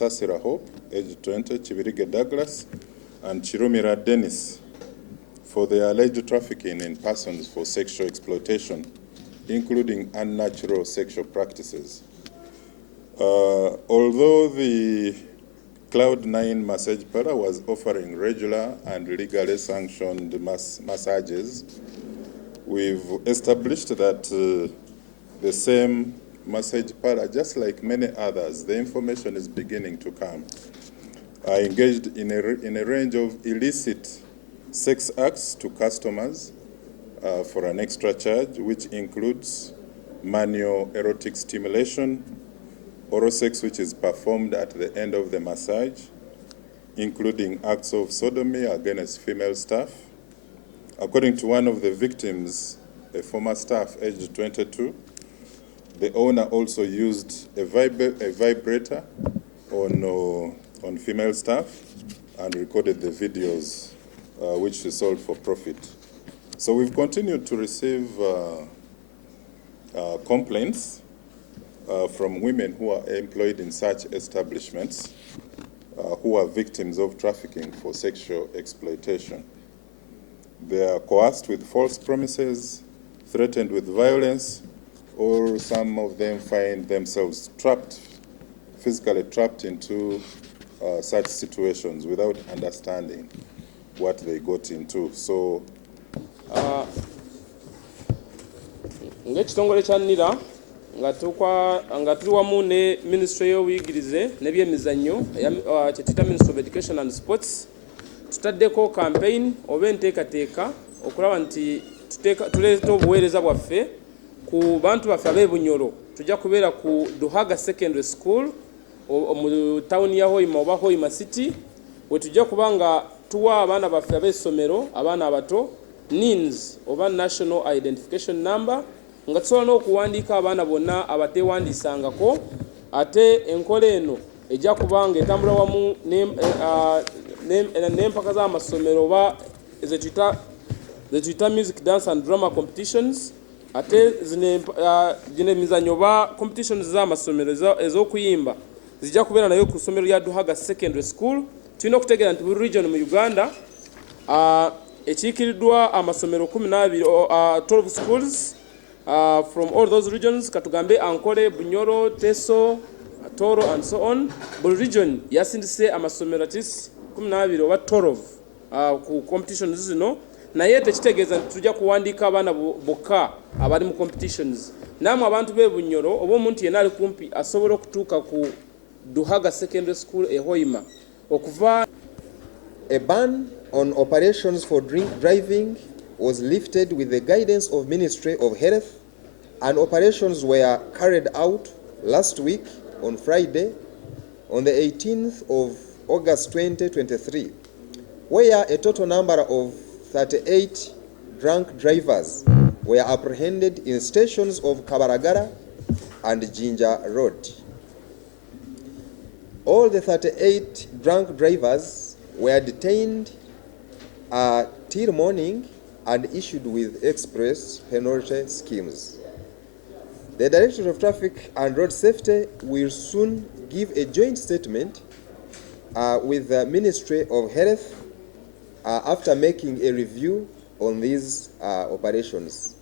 Kasasira Hope, age 20, Chibirige Douglas, and Chirumira Dennis for their alleged trafficking in persons for sexual exploitation, including unnatural sexual practices. Although the Cloud9 Massage Parlour was offering regular and legally sanctioned massages, we've established that the same massage parlour, just like many others, the information is beginning to come, are engaged in a range of illicit sex acts to customers for an extra charge, which includes manual erotic stimulation, oral sex which is performed at the end of the massage, including acts of sodomy against female staff. According to one of the victims, a former staff aged 22, the owner also used a vibrator on female staff and recorded the videos which she sold for profit. So we've continued to receive complaints from women who are employed in such establishments who are victims of trafficking for sexual exploitation. They are coerced with false promises, threatened with violence, or some of them find themselves physically trapped into such situations without understanding what they got into. So, ng'ekitongole kya NIRA nga tuli wamu ne Ministry y'obuyigirize n'ebyemizannyo kyetuyita Ministry of Education and Sports, tutaddeko campaign oba enteekateeka okulaba nti tuleeta obuweereza bwaffe ku bantu baffe ab'ebunyoro. Tujja kubeera ku Duhaga Secondary School mu tawuni ya Hoima oba Hoima City, we tujja kuba nga tuwa abaana baffe ab'essomero, abaana abato, NINS oba National Identification Number, nga tusobola n'okuwandiika abaana bonna abateewandiisangako. Ate enkola eno ejja kuba nga etambula wamu n'empaka z'amasomero oba zetuyita music, dance and drama competitions. Ate zino emizannyo oba competitions z'amasomero ez'okuyimba zijja kubeera nayo ku ssomero lya Duhaga Secondary School. Tulina okutegeera nti buli region mu Uganda ekiikiriddwa amasomero 12 schools from all those regions, katugambe Ankole, Bunyoro, Teso, Toro and so on. Buli region yasindise amasomero at least 12 oba 12 ku competitions zino, naye tekitegeeza nti tujja kuwandiika abaana bokka abali mu competitions. Naamwe abantu b'ebunyoro oba omuntu yenna ali kumpi asobola okutuuka ku Duhaga Secondary School e Hoima okuva. A ban on operations for drink driving was lifted with the guidance of Ministry of Health, and operations were carried out last week on Friday, on the 18th of August 2023, where a total number of 38 drunk drivers were apprehended in stations of Kabaragara and Jinja Road. All the 38 drunk drivers were detained till morning and issued with express penalty schemes. The Director of Traffic and Road Safety will soon give a joint statement with the Ministry of Health after making a review on these operations.